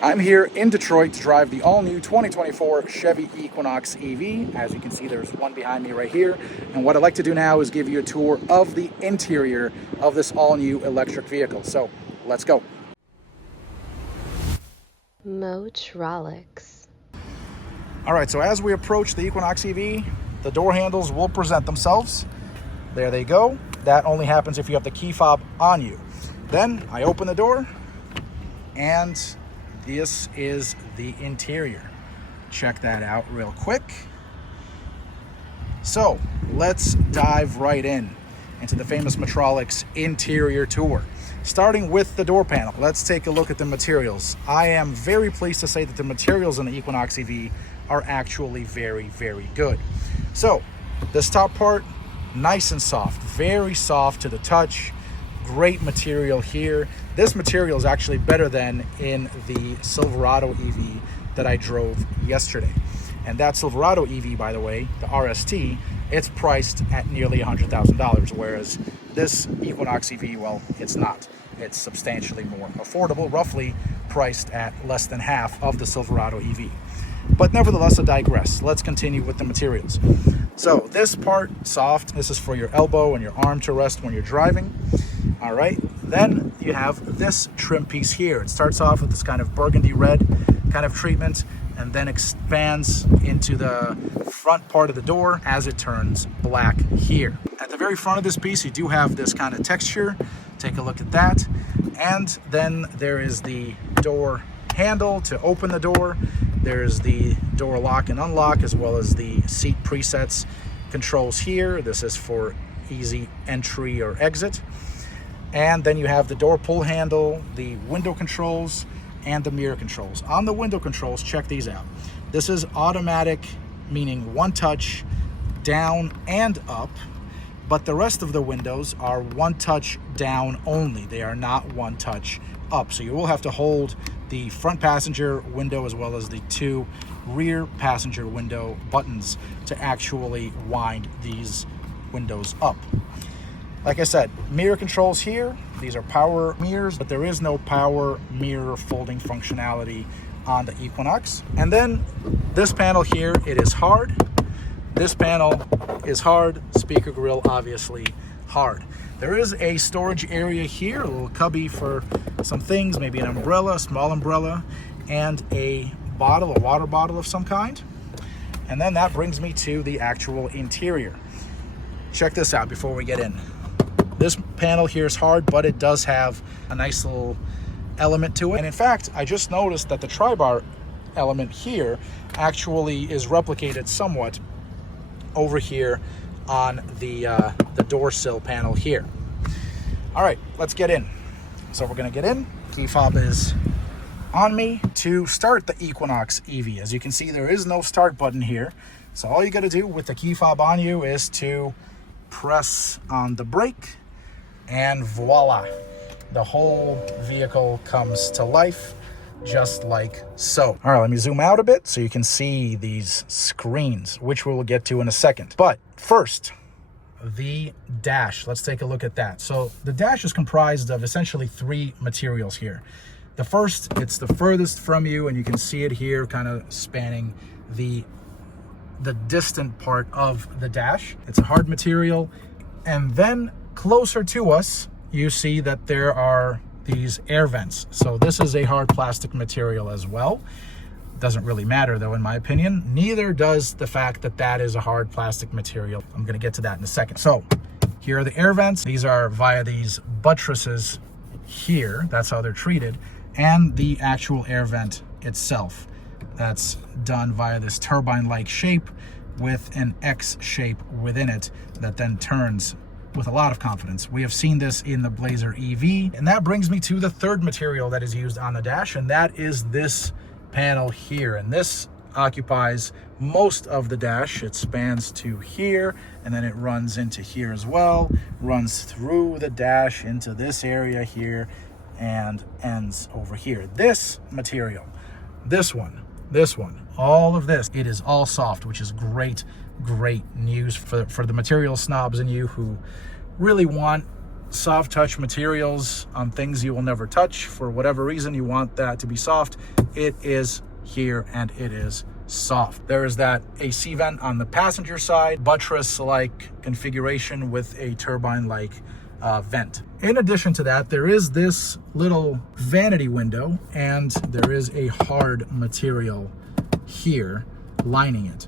I'm here in Detroit to drive the all-new 2024 Chevy Equinox EV. As you can see, there's one behind me right here. And what I'd like to do now is give you a tour of the interior of this all-new electric vehicle. So, let's go. Motronics. All right, so as we approach the Equinox EV, the door handles will present themselves. There they go. That only happens if you have the key fob on you. Then I open the door, and this is the interior. Check that out real quick. So let's dive right into the famous Motronics interior tour. Starting with the door panel, let's take a look at the materials. I am very pleased to say that the materials in the Equinox EV are actually very, very good. So this top part, nice and soft, very soft to the touch. Great material here. This material is actually better than in the Silverado EV that I drove yesterday. And that Silverado EV, by the way, the RST, it's priced at nearly $100,000, whereas this Equinox EV, well, it's not. It's substantially more affordable, roughly priced at less than half of the Silverado EV. But nevertheless, I digress. Let's continue with the materials. So this part, soft. This is for your elbow and your arm to rest when you're driving. All right, then you have this trim piece here. It starts off with this kind of burgundy red kind of treatment and then expands into the front part of the door as it turns black here. At the very front of this piece, you do have this kind of texture. Take a look at that. And then there is the door handle to open the door. There's the door lock and unlock, as well as the seat presets controls here. This is for easy entry or exit. And then you have the door pull handle, the window controls, and the mirror controls. On the window controls, check these out. This is automatic, meaning one touch down and up, but the rest of the windows are one touch down only. They are not one touch up. So you will have to hold the front passenger window as well as the two rear passenger window buttons to actually wind these windows up. Like I said, mirror controls here. These are power mirrors, but there is no power mirror folding functionality on the Equinox. And then this panel here, it is hard. This panel is hard. Speaker grille, obviously hard. There is a storage area here, a little cubby for some things, maybe an umbrella, a small umbrella, and a bottle, a water bottle of some kind. And then that brings me to the actual interior. Check this out before we get in. This panel here is hard, but it does have a nice little element to it. And in fact, I just noticed that the tri-bar element here actually is replicated somewhat over here on the door sill panel here. All right, let's get in. So we're gonna get in. Key fob is on me to start the Equinox EV. As you can see, there is no start button here. So all you gotta do with the key fob on you is to press on the brake, and voila, the whole vehicle comes to life just like so. All right, let me zoom out a bit so you can see these screens, which we'll get to in a second. But first, the dash. Let's take a look at that. So the dash is comprised of essentially three materials here. The first, it's the furthest from you, and you can see it here kind of spanning the distant part of the dash. It's a hard material. And then closer to us, you see that there are these air vents. So this is a hard plastic material as well. Doesn't really matter though, in my opinion. Neither does the fact that that is a hard plastic material. I'm gonna get to that in a second. So here are the air vents. These are via these buttresses here. That's how they're treated. And the actual air vent itself. That's done via this turbine-like shape with an X shape within it that then turns with a lot of confidence. We have seen this in the Blazer EV. And that brings me to the third material that is used on the dash, and that is this panel here. And this occupies most of the dash. It spans to here, and then it runs into here as well, runs through the dash into this area here, and ends over here. This material, this one, all of this, it is all soft, which is great news for the material snobs in you who really want soft touch materials on things you will never touch. For whatever reason you want that to be soft, it is here and it is soft. There is that AC vent on the passenger side, buttress-like configuration with a turbine-like vent. In addition to that, there is this little vanity window, and there is a hard material here lining it.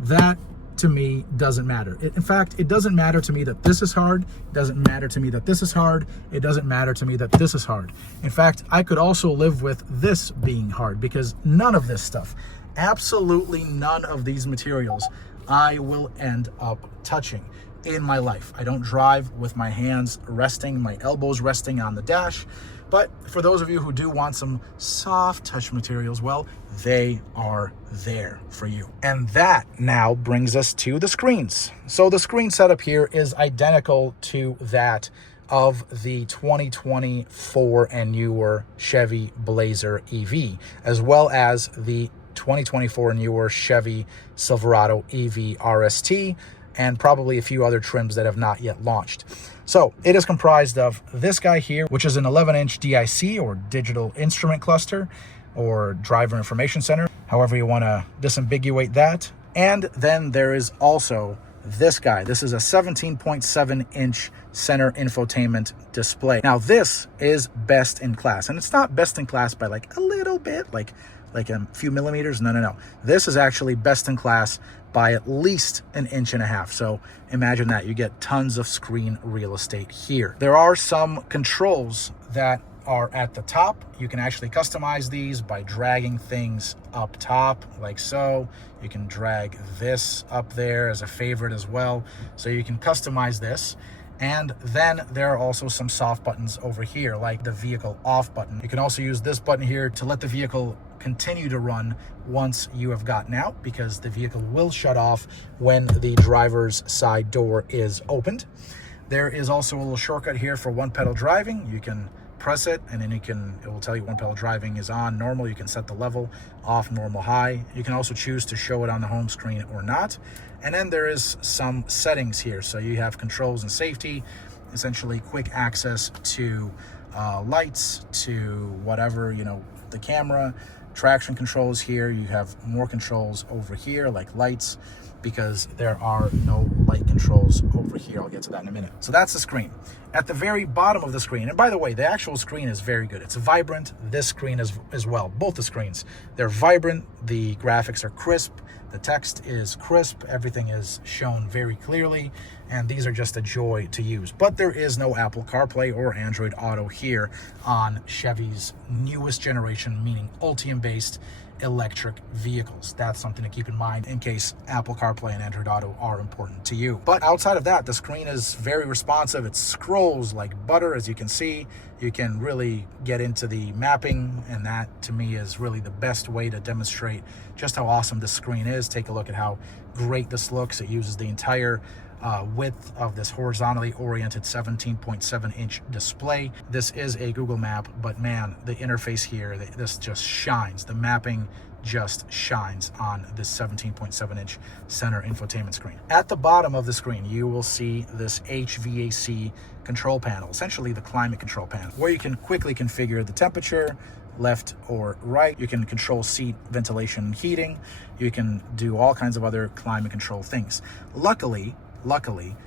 That, to me, doesn't matter. In fact, it doesn't matter to me that this is hard. It doesn't matter to me that this is hard. It doesn't matter to me that this is hard. In fact, I could also live with this being hard, because none of this stuff, absolutely none of these materials, I will end up touching in my life. I don't drive with my hands resting, my elbows resting on the dash. But for those of you who do want some soft touch materials, well, they are there for you. And that now brings us to the screens. So the screen setup here is identical to that of the 2024 and newer Chevy Blazer EV, as well as the 2024 and newer Chevy Silverado EV RST, and probably a few other trims that have not yet launched. So it is comprised of this guy here, which is an 11-inch DIC, or digital instrument cluster, or driver information center, however you want to disambiguate that. And then there is also this guy. This is a 17.7-inch center infotainment display. Now this is best in class, and it's not best in class by like a little bit, like a few millimeters. No. This is actually best in class by at least 1.5 inches. So imagine that. You get tons of screen real estate here. There are some controls that are at the top. You can actually customize these by dragging things up top like so. You can drag this up there as a favorite as well. So you can customize this. And then there are also some soft buttons over here, like the vehicle off button. You can also use this button here to let the vehicle continue to run once you have gotten out, because the vehicle will shut off when the driver's side door is opened. There is also a little shortcut here for one pedal driving. You can press it and then it will tell you one pedal driving is on normal. You can set the level off, normal, high. You can also choose to show it on the home screen or not. And then there is some settings here. So you have controls and safety, essentially quick access to lights, to whatever, the camera, traction controls here. You have more controls over here, like lights, because there are no light controls over here. I'll get to that in a minute. So that's the screen. At the very bottom of the screen, and by the way, the actual screen is very good. It's vibrant. This screen is as well. Both the screens, they're vibrant. The graphics are crisp. The text is crisp. Everything is shown very clearly, and these are just a joy to use. But there is no Apple CarPlay or Android Auto here on Chevy's newest generation, meaning Ultium-based electric vehicles. That's something to keep in mind in case Apple CarPlay and Android Auto are important to you. But outside of that, the screen is very responsive. It scrolls like butter, as you can see. You can really get into the mapping, and that to me is really the best way to demonstrate just how awesome this screen is. Take a look at how great this looks. It uses the entire width of this horizontally oriented 17.7-inch display. This is a Google map, but man, the interface here, this just shines. The mapping just shines on this 17.7-inch center infotainment screen. At the bottom of the screen, you will see this HVAC control panel, essentially the climate control panel, where you can quickly configure the temperature, left or right. You can control seat ventilation and heating. You can do all kinds of other climate control things. Luckily,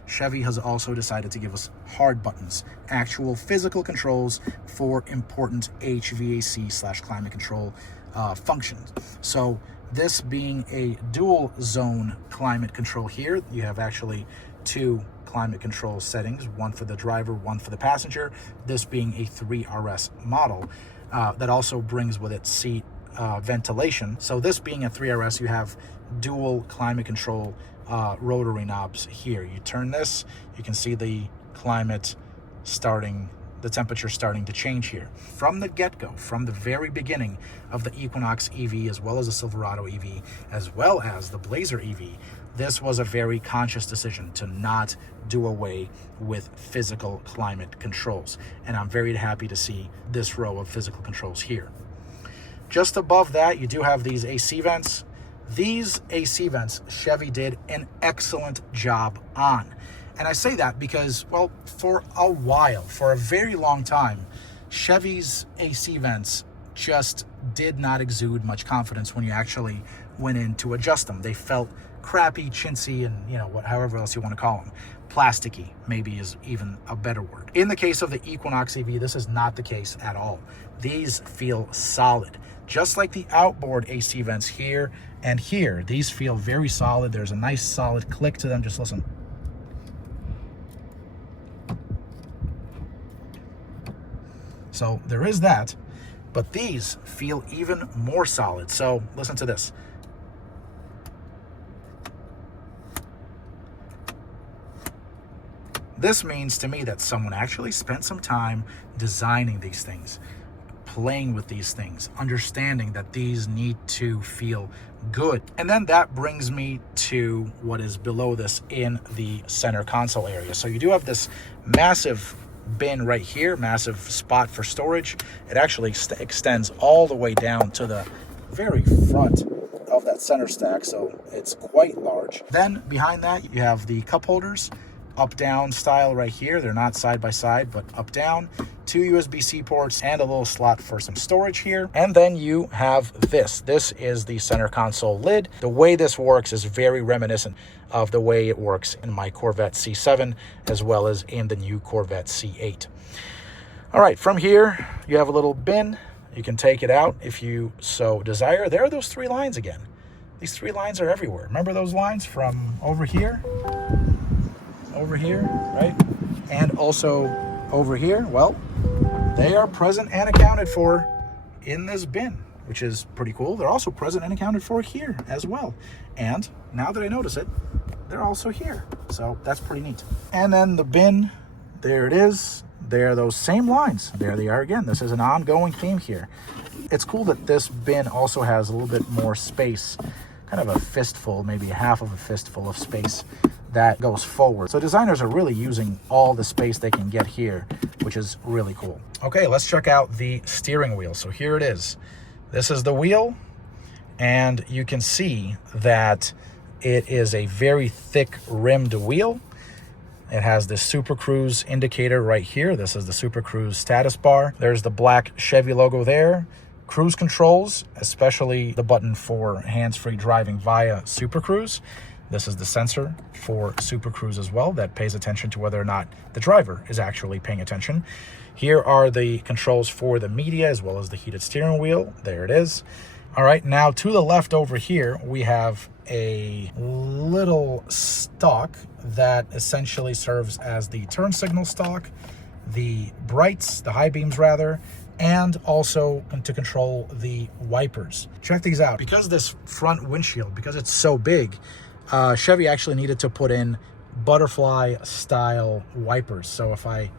Chevy has also decided to give us hard buttons, actual physical controls for important HVAC/climate control functions. So this being a dual zone climate control here, you have actually two climate control settings, one for the driver, one for the passenger, this being a 3RS model that also brings with it seat ventilation. So this being a 3RS, you have dual climate control rotary knobs here. You turn this, you can see the climate starting, the temperature starting to change here. From the get-go, from the very beginning of the Equinox EV, as well as the Silverado EV, as well as the Blazer EV, this was a very conscious decision to not do away with physical climate controls. And I'm very happy to see this row of physical controls here. Just above that, you do have these AC vents. These AC vents, Chevy did an excellent job on. And I say that because, well, for a while, for a very long time, Chevy's AC vents just did not exude much confidence when you actually went in to adjust them. They felt crappy, chintzy, and however else you want to call them. Plasticky, maybe, is even a better word. In the case of the Equinox EV, this is not the case at all. These feel solid. Just like the outboard AC vents here and here, these feel very solid. There's a nice solid click to them. Just listen. So there is that, but these feel even more solid. So listen to this. This means to me that someone actually spent some time designing these things, playing with these things, understanding that these need to feel good. And then that brings me to what is below this in the center console area. So you do have this massive bin right here, massive spot for storage. It actually extends all the way down to the very front of that center stack, so it's quite large. Then behind that, you have the cup holders, up-down style right here. They're not side by side, but up-down. 2 USB-C ports and a little slot for some storage here. And then you have this. This is the center console lid. The way this works is very reminiscent of the way it works in my Corvette C7, as well as in the new Corvette C8. All right, from here, you have a little bin. You can take it out if you so desire. There are those 3 lines again. These 3 lines are everywhere. Remember those lines from over here, right? And also over here. Well, they are present and accounted for in this bin, which is pretty cool. They're also present and accounted for here as well. And now that I notice it, they're also here. So that's pretty neat. And then the bin, there it is. There are those same lines. There they are again. This is an ongoing theme here. It's cool that this bin also has a little bit more space, kind of a fistful, maybe half of a fistful of space that goes forward. So designers are really using all the space they can get here, which is really cool. Okay, let's check out the steering wheel. So here it is. This is the wheel, and you can see that it is a very thick rimmed wheel. It has this Super Cruise indicator right here. This is the Super Cruise status bar. There's the black Chevy logo there. Cruise controls, especially the button for hands-free driving via Super Cruise. This is the sensor for Super Cruise as well that pays attention to whether or not the driver is actually paying attention. Here are the controls for the media as well as the heated steering wheel. There it is. All right, now to the left over here, we have a little stalk that essentially serves as the turn signal stalk, the brights, the high beams rather, and also to control the wipers. Check these out. Because this front windshield, because it's so big, Chevy actually needed to put in butterfly style wipers. So if I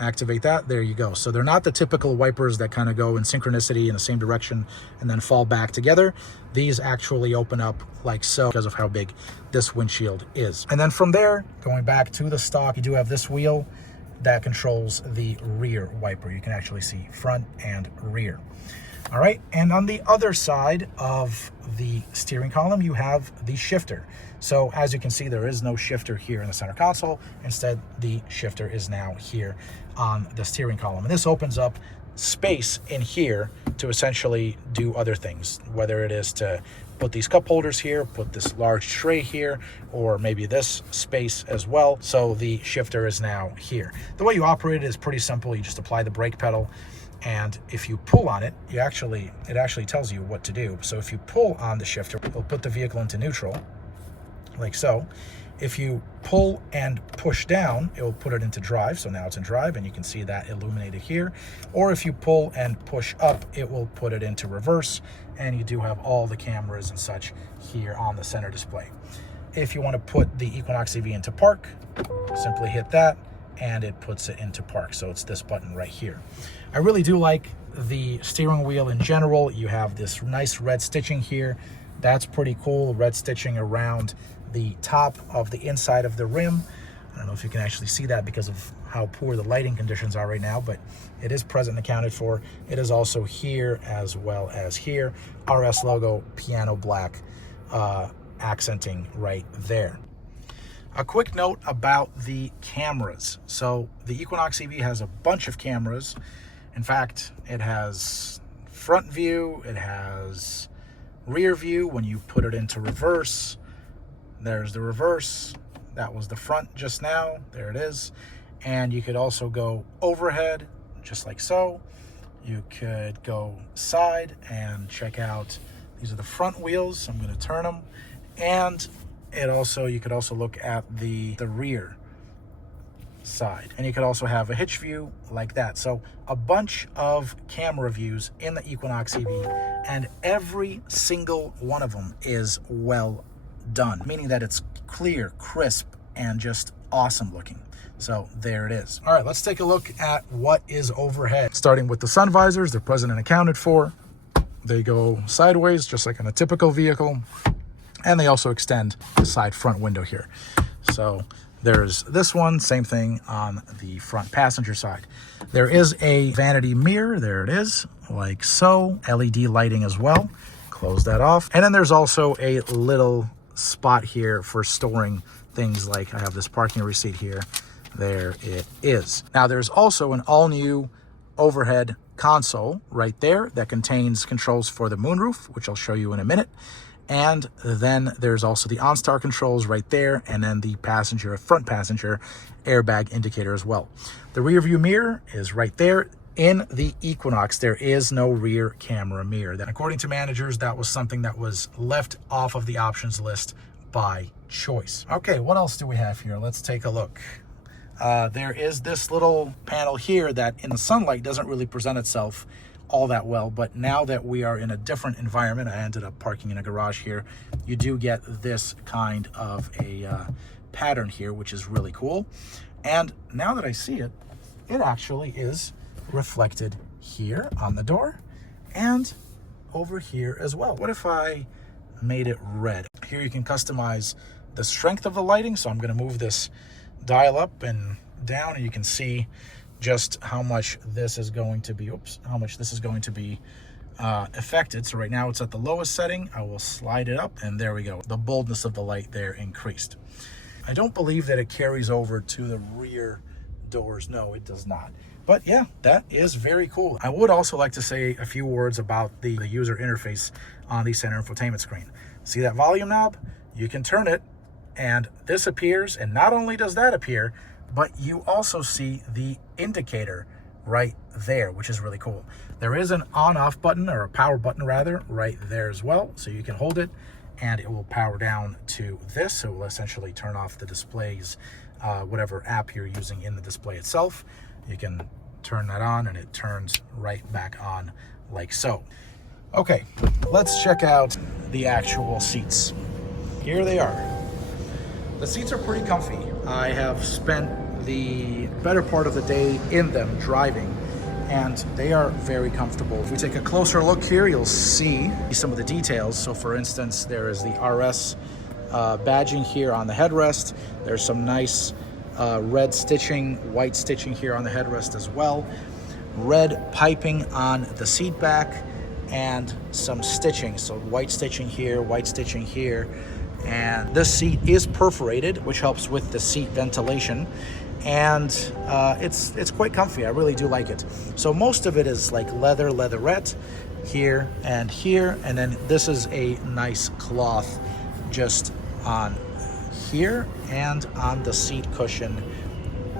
activate that, there you go. So they're not the typical wipers that kind of go in synchronicity in the same direction and then fall back together. These actually open up like so because of how big this windshield is. And then from there, going back to the stock, you do have this wheel that controls the rear wiper. You can actually see front and rear. All right, and on the other side of the steering column, you have the shifter. So as you can see, there is no shifter here in the center console. Instead, the shifter is now here on the steering column. And this opens up space in here to essentially do other things, whether it is to put these cup holders here, put this large tray here, or maybe this space as well. So the shifter is now here. The way you operate it is pretty simple. You just apply the brake pedal, and if you pull on it, it actually tells you what to do. So if you pull on the shifter, it'll put the vehicle into neutral, like so. If you pull and push down, it will put it into drive. So now it's in drive, and you can see that illuminated here. Or if you pull and push up, it will put it into reverse, and you do have all the cameras and such here on the center display. If you want to put the Equinox EV into park, simply hit that, and it puts it into park. So it's this button right here. I really do like the steering wheel in general. You have this nice red stitching here. That's pretty cool. Red stitching around the top of the inside of the rim. I don't know if you can actually see that because of how poor the lighting conditions are right now, but it is present and accounted for. It is also here as well as here. RS logo, piano black, accenting right there. A quick note about the cameras. So the Equinox EV has a bunch of cameras. In fact, it has front view, it has rear view. When you put it into reverse, there's the reverse. That was the front just now. There it is. And you could also go overhead, just like so. You could go side and check out, these are the front wheels. I'm going to turn them. And you could also look at the rear side. And you could also have a hitch view like that. So a bunch of camera views in the Equinox EV, and every single one of them is well done, meaning that it's clear, crisp, and just awesome looking. So there it is. All right, let's take a look at what is overhead. Starting with the sun visors, they're present and accounted for. They go sideways, just like in a typical vehicle. And they also extend the side front window here. So there's this one, same thing on the front passenger side. There is a vanity mirror, there it is, like so. LED lighting as well. Close that off. And then there's also a little spot here for storing things, like I have this parking receipt here. There it is. Now there's also an all-new overhead console right there that contains controls for the moonroof, which I'll show you in a minute. And then there's also the OnStar controls right there, and then the front passenger airbag indicator as well. The rear view mirror is right there. In the Equinox, there is no rear camera mirror. Then, according to managers, that was something that was left off of the options list by choice. Okay, what else do we have here? Let's take a look. There is this little panel here that in the sunlight doesn't really present itself all that well, but now that we are in a different environment, I ended up parking in a garage here, you do get this kind of a pattern here, which is really cool. And now that I see it, it actually is reflected here on the door and over here as well. What if I made it red? Here you can customize the strength of the lighting, so I'm going to move this dial up and down, and you can see just how much this is going to be, affected. So right now it's at the lowest setting. I will slide it up, and there we go. The boldness of the light there increased. I don't believe that it carries over to the rear doors. No, it does not. But yeah, that is very cool. I would also like to say a few words about the user interface on the center infotainment screen. See that volume knob? You can turn it, and this appears, and not only does that appear, but you also see the indicator right there, which is really cool. There is an on-off button, or a power button rather, right there as well. So you can hold it and it will power down to this. So it will essentially turn off the displays, whatever app you're using in the display itself. You can turn that on and it turns right back on like so. Okay, let's check out the actual seats. Here they are. The seats are pretty comfy. I have spent the better part of the day in them driving, and they are very comfortable. If we take a closer look here, you'll see some of the details. So for instance, there is the RS badging here on the headrest. There's some nice red stitching, white stitching here on the headrest as well. Red piping on the seat back, and some stitching. So white stitching here, white stitching here. And this seat is perforated, which helps with the seat ventilation. And it's quite comfy. I really do like it. So most of it is like leatherette here, and then this is a nice cloth just on here and on the seat cushion.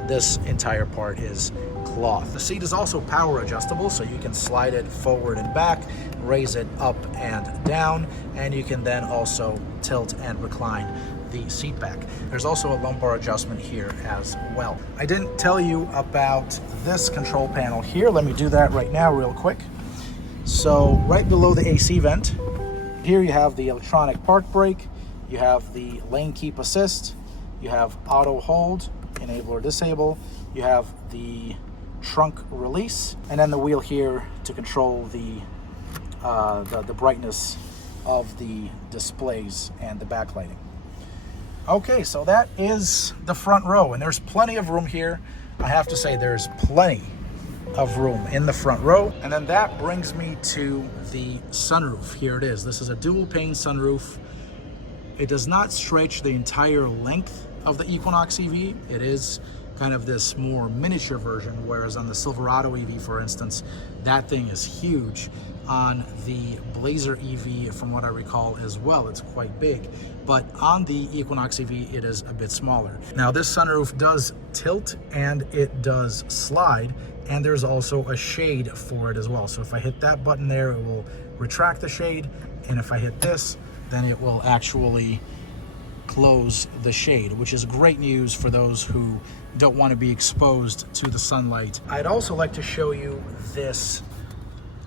This entire part is cloth. The seat is also power adjustable, so you can slide it forward and back, raise it up and down, and you can then also tilt and recline the seat back. There's also a lumbar adjustment here as well. I didn't tell you about this control panel here. Let me do that right now real quick. So right below the AC vent, here you have the electronic park brake, you have the lane keep assist, you have auto hold, enable or disable, you have the trunk release, and then the wheel here to control the brightness of the displays and the backlighting. Okay, so that is the front row, and there's plenty of room here. I have to say there's plenty of room in the front row. And then that brings me to the sunroof. Here it is. This is a dual pane sunroof. It does not stretch the entire length of the Equinox EV. It is kind of this more miniature version, whereas on the Silverado EV, for instance, that thing is huge. On the Blazer EV, from what I recall as well, it's quite big, but on the Equinox EV, it is a bit smaller. Now, this sunroof does tilt and it does slide, and there's also a shade for it as well. So if I hit that button there, it will retract the shade, and if I hit this, then it will actually close the shade, which is great news for those who don't want to be exposed to the sunlight. I'd also like to show you this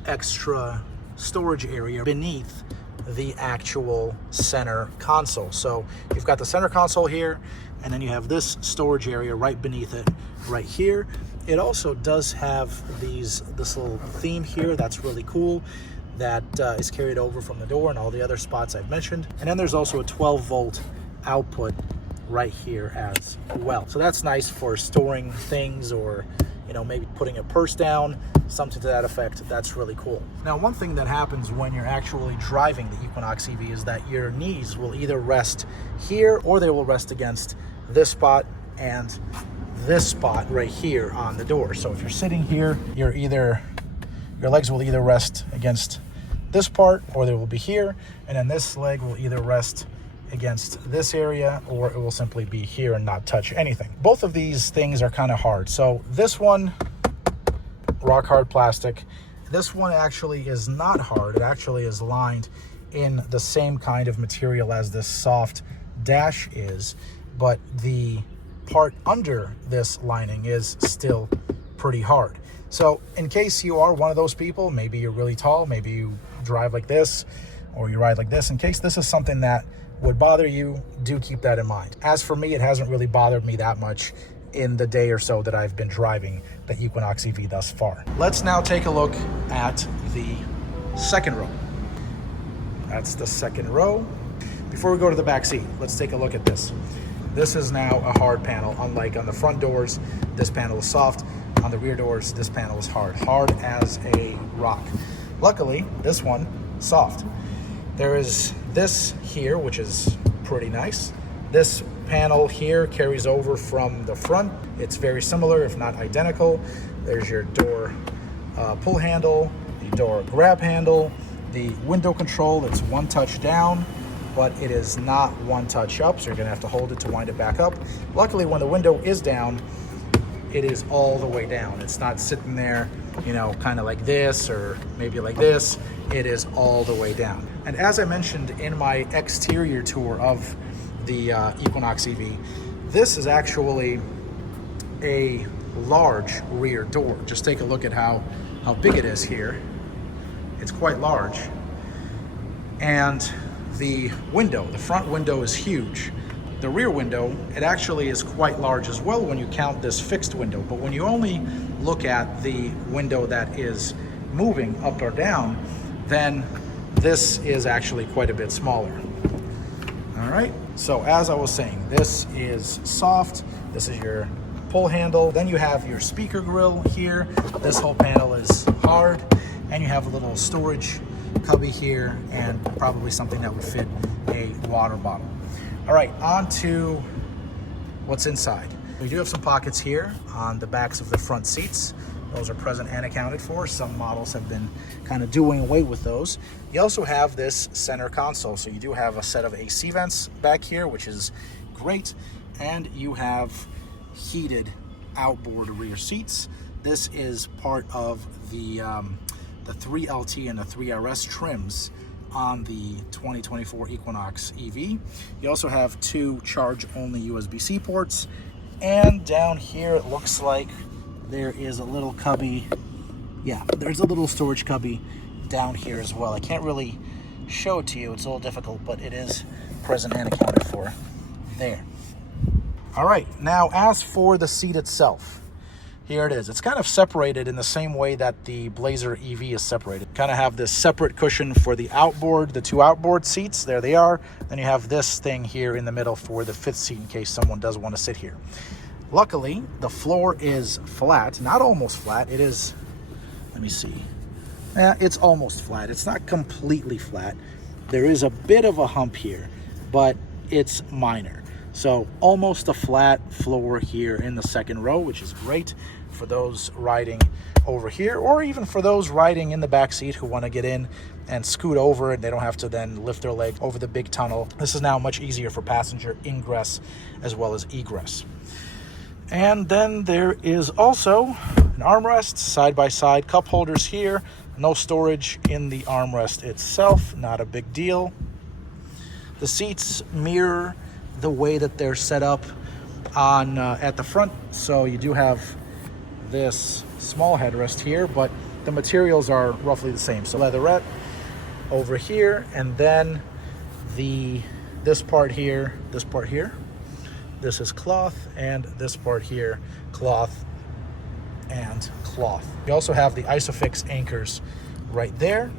extra storage area beneath the actual center console. So you've got the center console here, and then you have this storage area right beneath it right here. It also does have this little theme here that's really cool, that is carried over from the door and all the other spots I've mentioned. And then there's also a 12-volt output right here as well. So that's nice for storing things, or maybe putting a purse down, something to that effect. That's really cool. Now, one thing that happens when you're actually driving the Equinox EV is that your knees will either rest here, or they will rest against this spot and this spot right here on the door. So if you're sitting here, your legs will either rest against this part, or they will be here, and then this leg will either rest against this area, or it will simply be here and not touch anything. Both of these things are kind of hard. So this one, rock hard plastic. This one actually is not hard. It actually is lined in the same kind of material as this soft dash is, but the part under this lining is still pretty hard. So in case you are one of those people, maybe you're really tall, maybe you drive like this, or you ride like this, in case this is something that would bother you, do keep that in mind. As for me, it hasn't really bothered me that much in the day or so that I've been driving the Equinox EV thus far. Let's now take a look at the second row. That's the second row. Before we go to the back seat, let's take a look at this. This is now a hard panel. Unlike on the front doors, this panel is soft. On the rear doors, this panel is hard as a rock. Luckily, this one, soft. There is this here, which is pretty nice. This panel here carries over from the front. It's very similar, if not identical. There's your door pull handle, the door grab handle, the window control. It's one touch down, but it is not one touch up, so you're gonna have to hold it to wind it back up. Luckily, when the window is down, it is all the way down. It's not sitting there, kind of like this, or maybe like this. It is all the way down. And as I mentioned in my exterior tour of the Equinox EV, this is actually a large rear door. Just take a look at how big it is here. It's quite large. And the window, the front window is huge. The rear window, it actually is quite large as well when you count this fixed window. But when you only look at the window that is moving up or down, then this is actually quite a bit smaller. All right, so as I was saying, this is soft. This is your pull handle. Then you have your speaker grill here. This whole panel is hard. And you have a little storage cubby here, and probably something that would fit a water bottle. All right, on to what's inside. We do have some pockets here on the backs of the front seats. Those are present and accounted for. Some models have been kind of doing away with those. You also have this center console. So you do have a set of AC vents back here, which is great. And you have heated outboard rear seats. This is part of the 3LT and the 3RS trims on the 2024 Equinox EV. You also have two charge-only USB-C ports. And down here, it looks like there is a little cubby. Yeah, there's a little storage cubby down here as well. I can't really show it to you. It's a little difficult, but it is present and accounted for there. All right, now as for the seat itself, here it is. It's kind of separated in the same way that the Blazer EV is separated. Kind of have this separate cushion for the outboard, the two outboard seats. There they are. Then you have this thing here in the middle for the fifth seat in case someone does want to sit here. Luckily, the floor is flat, not almost flat. It is, let me see. It's almost flat. It's not completely flat. There is a bit of a hump here, but it's minor. So almost a flat floor here in the second row, which is great for those riding over here, or even for those riding in the back seat who want to get in and scoot over and they don't have to then lift their leg over the big tunnel. This is now much easier for passenger ingress as well as egress. And then there is also an armrest, side-by-side cup holders here. No storage in the armrest itself, not a big deal. The seats mirror the way that they're set up on at the front. So you do have this small headrest here, but the materials are roughly the same. So leatherette over here, and then this part here, this is cloth, and this part here, cloth and cloth. You also have the Isofix anchors right there,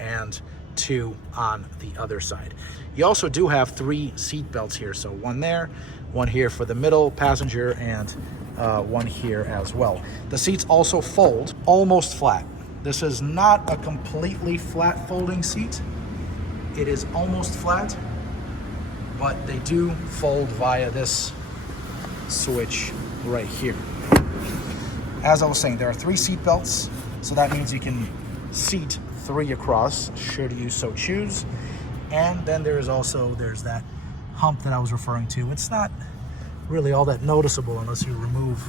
and two on the other side. You also do have 3 seat belts here. So one there, one here for the middle passenger, and one here as well. The seats also fold almost flat. This is not a completely flat folding seat. It is almost flat, but they do fold via this switch right here. As I was saying, there are 3 seat belts, so that means you can seat 3 across should you so choose. And then there's that hump that I was referring to. It's not really all that noticeable unless you remove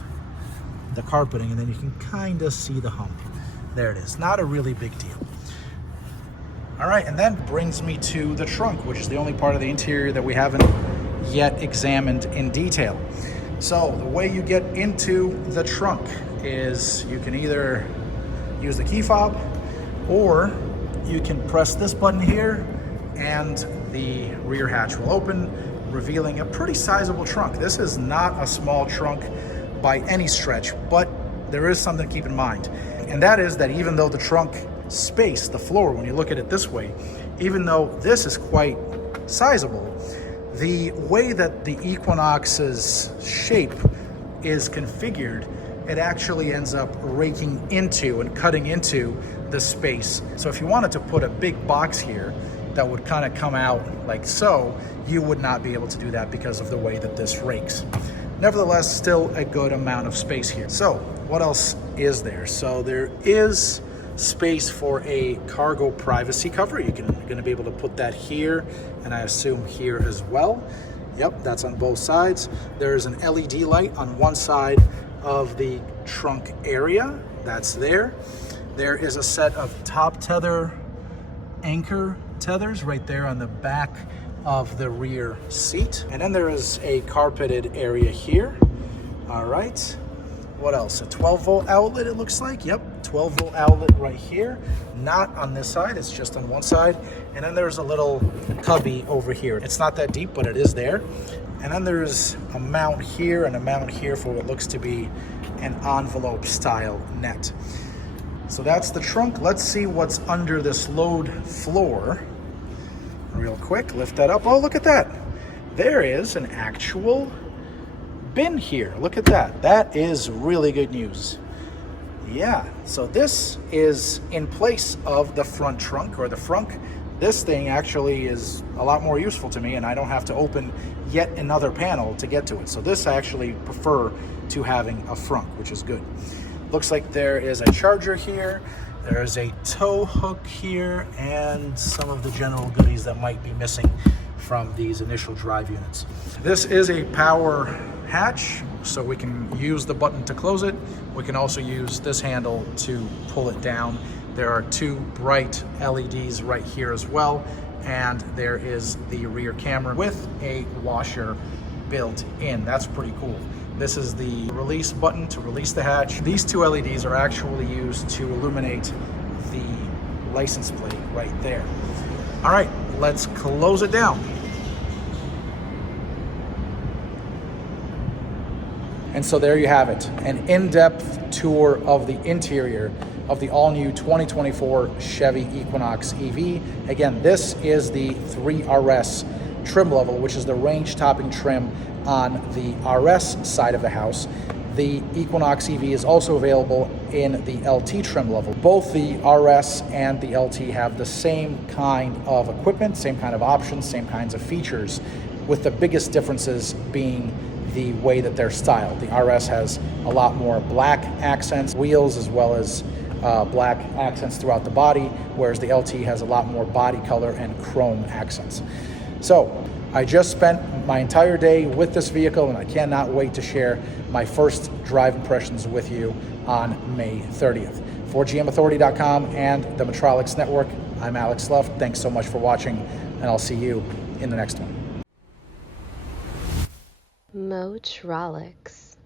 the carpeting, and then you can kind of see the hump. There it is. Not a really big deal. All right, and that brings me to the trunk, which is the only part of the interior that we haven't yet examined in detail. So the way you get into the trunk is you can either use the key fob, or you can press this button here and the rear hatch will open, revealing a pretty sizable trunk. This is not a small trunk by any stretch, but there is something to keep in mind. And that is that even though the trunk space, the floor, when you look at it this way, even though this is quite sizable, the way that the Equinox's shape is configured, it actually ends up raking into and cutting into the space. So if you wanted to put a big box here that would kind of come out like so, you would not be able to do that because of the way that this rakes. Nevertheless, still a good amount of space here. So what else is there? So there is space for a cargo privacy cover. You're going to be able to put that here, and I assume here as well. Yep, that's on both sides. There's an LED light on one side of the trunk area. That's there. There is a set of top tether anchor tethers right there on the back of the rear seat. And then there is a carpeted area here. All right. What else? A 12-volt outlet, it looks like. Yep, 12-volt outlet right here. Not on this side, it's just on one side. And then there's a little cubby over here. It's not that deep, but it is there. And then there's a mount here and a mount here for what looks to be an envelope style net. So that's the trunk. Let's see what's under this load floor. Real quick, lift that up. Oh, look at that. There is an actual bin here. Look at that. That is really good news. Yeah, so this is in place of the front trunk or the frunk. This thing actually is a lot more useful to me, and I don't have to open yet another panel to get to it. So this I actually prefer to having a frunk, which is good. Looks like there is a charger here. There's a tow hook here and some of the general goodies that might be missing from these initial drive units. This is a power hatch, so we can use the button to close it. We can also use this handle to pull it down. There are 2 bright LEDs right here as well, and there is the rear camera with a washer built in. That's pretty cool. This is the release button to release the hatch. These 2 LEDs are actually used to illuminate the license plate right there. All right, let's close it down. And so there you have it, an in-depth tour of the interior of the all-new 2024 Chevy Equinox EV. Again, this is the 3RS trim level, which is the range-topping trim on the RS side of the house. the Equinox EV is also available in the LT trim level. Both the RS and the LT have the same kind of equipment, same kind of options, same kinds of features, with the biggest differences being the way that they're styled. The RS has a lot more black accents, wheels, as well as black accents throughout the body, whereas the LT has a lot more body color and chrome accents. So I just spent my entire day with this vehicle, and I cannot wait to share my first drive impressions with you on May 30th. For GMAuthority.com and the Metrolix Network, I'm Alex Luft. Thanks so much for watching, and I'll see you in the next one. Metrolix.